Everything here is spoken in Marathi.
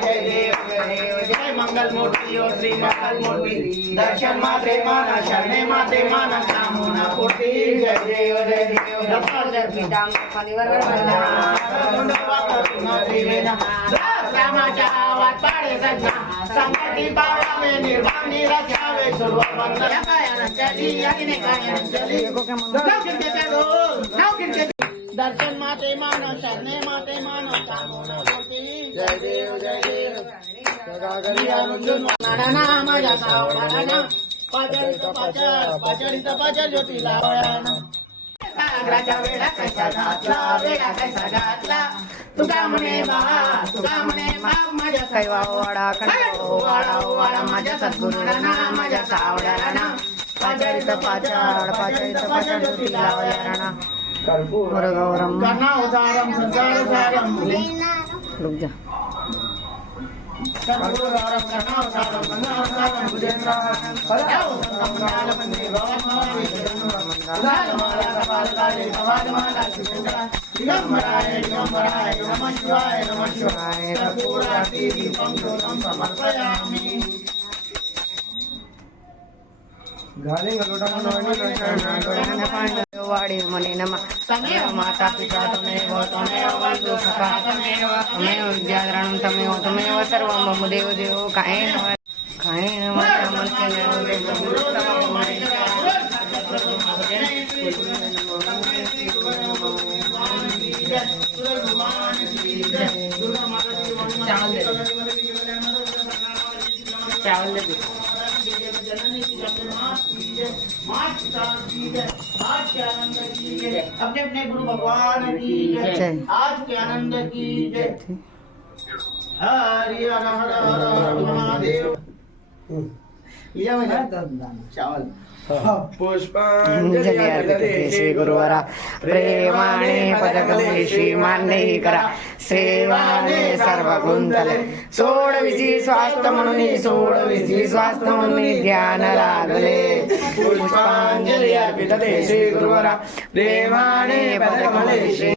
जय देव जय मंगल मूर्ति और श्री मंगल मूर्ति दर्शन माते माना शरणे माते माना कामना पूर्ति जय देव रामाच्या आवाज पाडे सज्जा संकटी पावावे निर्वाणी रचावे सर्व बंधन चली यानी चली दर्शन माते मानो शरणे माते मानो कामना पूर्ति जय देव नाना माझ्या सावळाना पाचळीत ज्योती लावळाना सागराच्या वेळा कैसा घातला तुका म्हणे बाप माझ्या सैवा वाडा वाडा माझ्या सद्गुरूला ना माझ्या सावळ्याला ना पाचळीत पाचळ ज्योती लावळाना कर्पूरगौरम कर्णावतारम संसारसारम रुक जा कर्पूरगौरम कर्णावतारम संसारसारम भुजेन्द्रम पदावतारम कालमंदी भवन्मावी उदारमाला कपालकाले भवाजमाला शिवेन्द्र दिगंबराय नमः शिवाय कर्पूरार्ति दीपं ज्योतं समर्पयामि वाडी मने नमः तमेव माता पिता तमेव बंधु सखा तमेव विद्याधरणं तमेव सर्वं मम देव कायेन वाचा मनसेन चावल दे अपने अपने गुरु भगवान की जय आज के आनंद की जय हरि हर हर हर महादेव चावल पुष्पांजलि अर्पिते श्री गुरुवरा प्रेमाने पदकले श्रीमान्य करा सेवाने सर्व गुंतले सोडविसी स्वास्थ्य म्हणून ध्यान लागले पुष्पांजलि अर्पिते श्री गुरुवरा प्रेमाने पदकले श्री